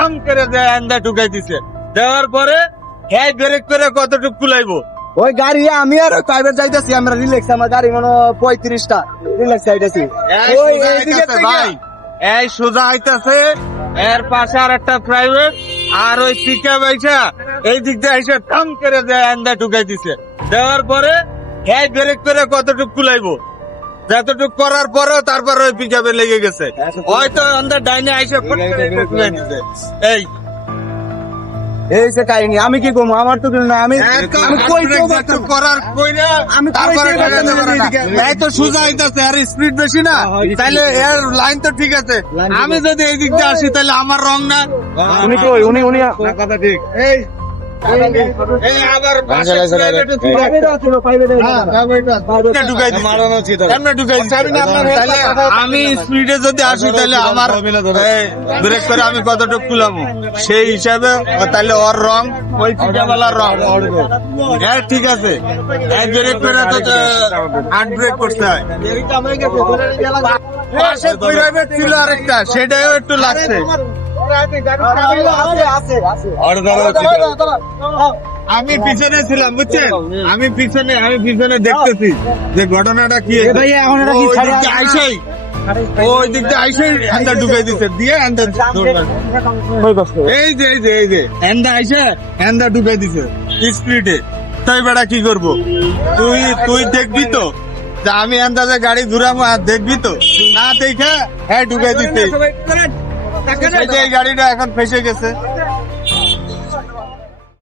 ধাম করে দেয় আন্দা ঢুকাই দিছে। দেওয়ার পরে হ্যাঁ ব্রেক করে কতটুকু কুলাইবো। ওই গাড়ি আমি আর প্রাইভেট যাইতেছি, আমরা রিল্যাক্স, আমার গাড়ি মনে 35টা রিল্যাক্স যাইতেছি। ওই এইদিকে থেকে ভাই এই সোজা আইতাছে, এর পাশে আর একটা প্রাইভেট, আর ওই পিকআপ আইসা এই দিক দিয়ে আইসা ধাম করে দেয় আন্দা ঢুকাই দিছে। দেওয়ার পরে হ্যাঁ ব্রেক করে কতটুকু কুলাইবো, যতটুকু করার পরেও তারপরে ওই পিকআপে লেগে গেছে। হয়তো আন্দার ডাইনে আইসা কুলাই দিছে। এই যে কাহিনী, আমি কি করবো? আমার তো কিছু না, আমি কইতেও পারতাম। করার কইরা আমি তারপরে কইতেও পারতাম না এদিকে। এই তো সোজা আইতাছে, আর স্পিড বেশি না, তাইলে এর লাইন তো ঠিক আছে। আমি যদি এই দিক দিয়ে আসি তাহলে আমার রং না। উনি কই? উনি কথা ঠিক। এই আবার পাশে private এ ছিল। এটা ঢুকাই দিছে। এমনে ঢুকাই দিছে। তাহলে আমি স্পিডে যদি আসি তাহলে আমার ব্রেক করে আমি কতটুকু কুলামো সেই হিসাবে, তাহলে ওর রং ওই চিটাওয়ালার রং। হ্যাঁ ঠিক আছে, ব্রেক করে তো হার্ড ব্রেক করতে হয়। পাশে প্রাইভেট ছিল আরেকটা, সেটাও একটু লাগছে। আমি পিছনে ছিলাম বুঝছেন, আমি পিছনে দেখতেছি যে ঘটনাটা কি হয়েছে। ওই দিক দিয়ে আইসাই আন্দা ঢুকাই দিচ্ছে, দিয়ে আন্দা এই যে আন্দা আইসা আন্দা ঢুকাই দিছে স্পিডে। তাই বেড়া কি করবো? তুই দেখবি তো যে আমি আন্দাজে গাড়ি ঘুরাবো, আর দেখবি তো না দেখা হ্যাঁ ঢুকাই দিতে। এই যে এই গাড়িটা এখন ফেসে গেছে।